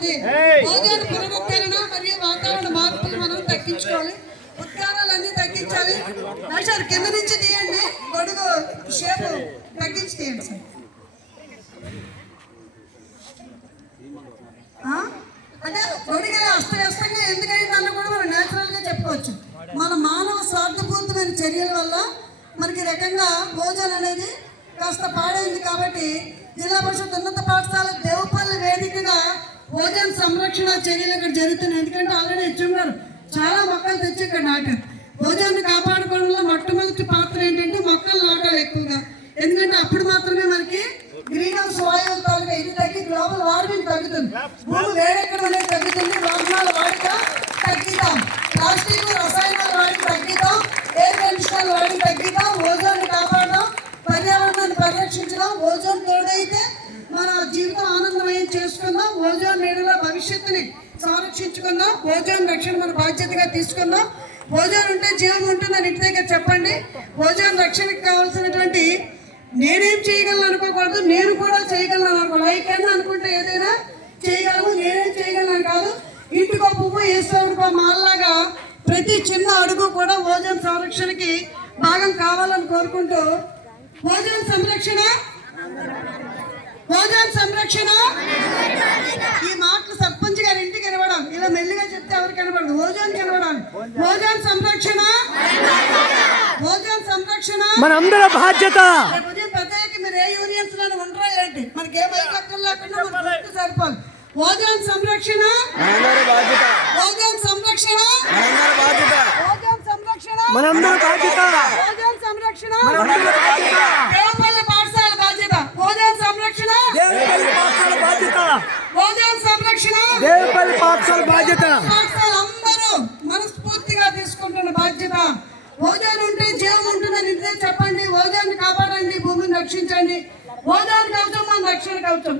ఉంది. ఓజోన్ పునరుద్ధరణ మరియు వాతావరణ మార్పులు మనం తగ్గించుకోవాలి. ఉద్గారాలన్నీ తగ్గించాలి. సార్ కింద నుంచి తీయండి. గొడుగు షేప్ తగ్గించి తీయండి సార్? అంటే గొడుగు అస్తవ్యస్తంగా ఎందుకైందన్న కూడా మనం నేచురల్గా చెప్పుకోవచ్చు. మన మానవ స్వార్థపూరితమైన చర్యల వల్ల మనకి రకంగా భోజనం అనేది కాస్త పాడైంది కాబట్టి జిల్లా పరిషత్ ఉన్నత పాఠశాల చర్యలు ఇక్కడ జరుగుతున్నాయి. ఎందుకంటే ఆల్రెడీ ఇచ్చున్నారు చాలా మొక్కలు తెచ్చి ఇక్కడ నాటారు భోజనాన్ని కాపాడుకోవడంలో మొట్టమొదటి పాత్ర ఏంటంటే మొక్కలు నాటాలి ఎక్కువగా. ఎందుకంటే అప్పుడు మాత్రమే మనకి గ్రీన్ హౌస్ వాయువులు తాలూకా ఇది తగ్గి గ్లోబల్ వార్మింగ్ తగ్గుతుంది. భూమి వేడెక్కడ అనేది తగ్గుతుంది. వాహనాల వాడిక తగ్గిద్దాం. ప్లాస్టిక్ రసాయనాల వాడి తగ్గిద్దాం. ఎయిర్ కండిషనర్ వాడికి తగ్గిద్దాం. ఓజోన్ కాపాడదాం. పర్యావరణాన్ని పరిరక్షించడం ఓజోన్ తోడైతే సంరక్షించుకుందాం భోజనం రక్షణ మన బాధ్యతగా తీసుకుందాం. భోజనం ఉంటే జీవం ఉంటుందని ఇంటి దగ్గర చెప్పండి. భోజనం రక్షణకు కావాల్సినటువంటి నేనేం చేయగలను అనుకోకూడదు. నేను కూడా చేయగలను అనుకోవాలి ఐకన్నా అనుకుంటే ఏదైనా చేయగలము నేనేం చేయగలను కాదు. ఇంటికో పువ్వు వేసేవాడికో మాల్లాగా ప్రతి చిన్న అడుగు కూడా ఓజోన్ సంరక్షణకి భాగం కావాలని కోరుకుంటూ భోజనం సంరక్షణ? భోజనం సంరక్షణ? కనబడదు. ఓజోన్ కనబడాలి. ఓజోన్ సంరక్షణ. ఓజోన్ సంరక్షణ. మనందరి బాధ్యత. ఉదయం పెద్దయ్యకి మీరు ఏ యూనియన్స్లోనే ఉండరా ఏంటి? మనకి ఏ బైక్ అక్కలు లేకుండా మన గుర్తు సరిపోదు. ఓజోన్ సంరక్షణ. మనందరి బాధ్యత. ఓజోన్ సంరక్షణ. మనందరి బాధ్యత. ఓజోన్ సంరక్షణ. మనందరి బాధ్యత. ఓజోన్ సంరక్షణ. మనందరి బాధ్యత. దేవపల్లి పాఠశాల బాధ్యత. ఓజోన్ సంరక్షణ. దేవపల్లి పాఠశాల బాధ్యత. ఓజోన్ సంరక్షణ. దేవపల్లి పాఠశాల బాధ్యత పాఠశాల అందరూ మనస్ఫూర్తిగా తీసుకుంటున్న బాధ్యత ఓజోన్ ఉంటే జీవం ఉంటుందని చెప్పండి ఓజోన్ కాపాడండి భూమిని రక్షించండి. ఓజోన్ కవచం మన రక్షణ కవచం